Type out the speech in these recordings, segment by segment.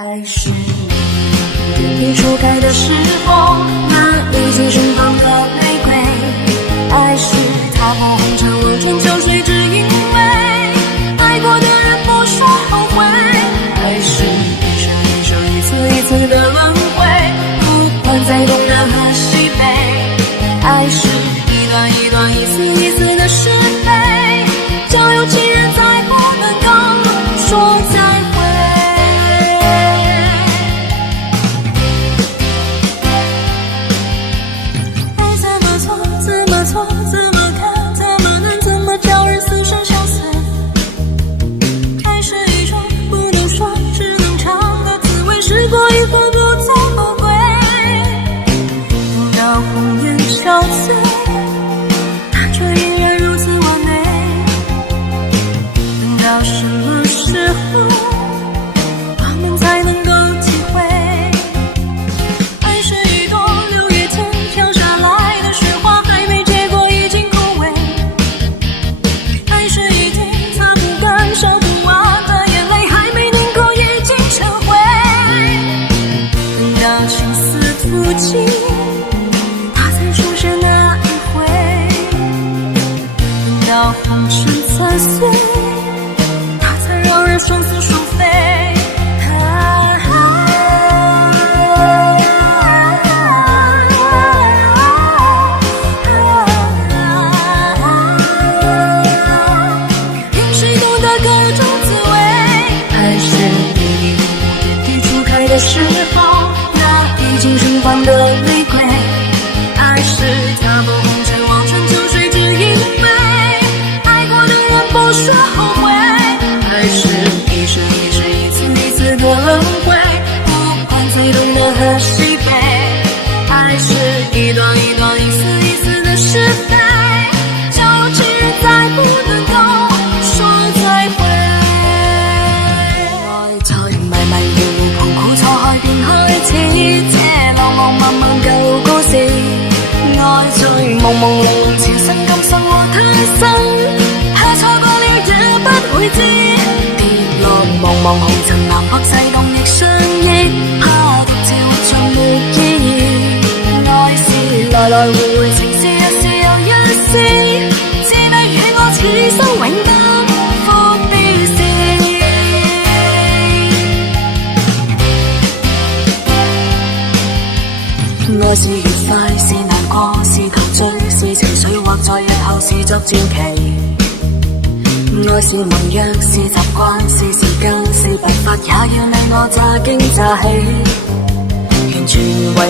爱是你初开的时候，那一季盛放的玫瑰。爱是踏破红尘望穿秋水，只因为爱过的人不说后悔。爱是一生一生一次一次的轮回，不管在东南和西北。爱是一段一段一丝一丝的是非，交有情人再不能够说再会。爱怎么错怎么错怎么看怎么难怎么叫人死生相随。爱是一种不能说只能尝的滋味，试过以后不再后悔。等到红颜憔悴，它却依然如此完美。等到什么时候我们才能够体会，爱是一朵6月前飘下来的雪花，还没结果已经枯萎。爱是一滴擦不干烧不完的眼泪，还没能够已经成灰。等到情丝付尽，它才出现那一回。等到红尘残碎，它才让人双宿双飞。凭谁懂得各种滋味？爱是你目的初开的时候，那已经盛放的玫瑰。爱是踏破红尘望穿秋水，只因为爱过的人不说后悔。爱是一生一世一次一次的轮回，不管在东南和西北。爱是一段一段一丝一丝的是非，交有情人再不能够说再会。愛在迷迷糊糊盤古錯開便開始，這浪浪漫漫舊故事。愛在朦朦朧朧前生今生和他生，怕錯過了也不會知。跌落茫茫紅塵南北西東亦相依，怕獨自活着沒意義。愛是來來回回情是一是又一是，滋味與我此生永不復的事。愛是愉快是難過是陶醉是情緒，或在日後是作傳奇。愛是盟約是習慣是時間是辦法，也要你我詐驚詐喜，完全遺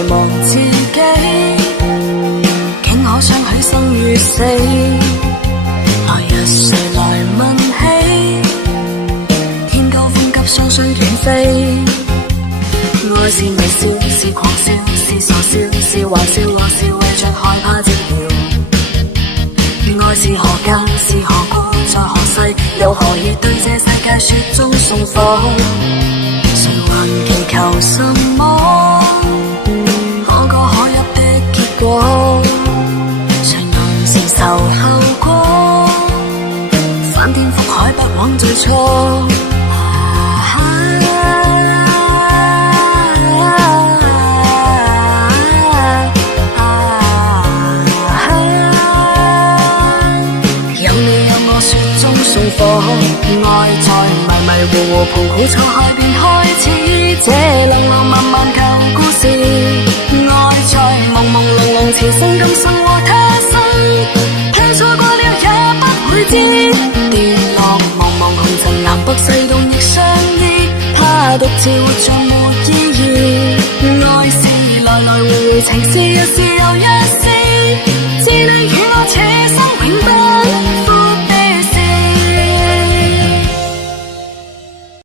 忘自己，竟可相許生與死。來日誰來問起，天高風急雙雙斷飛。愛是微笑是狂笑是傻笑是玩笑，或是為着害怕寂寥。愛是何間是何故在何世，又何以對這世界雪中送火？誰還祈求什麼可歌可泣的結果？誰能承受後果？翻天覆海不枉最初。愛在迷迷糊糊盤古錯開便開始，這浪浪漫漫舊故事。愛在朦朦朧朧前生今生和他生，怕錯過了也不會知。跌落茫茫紅塵南北西東亦相依，怕獨自活着沒意義。愛是來來回回情是一是又一是，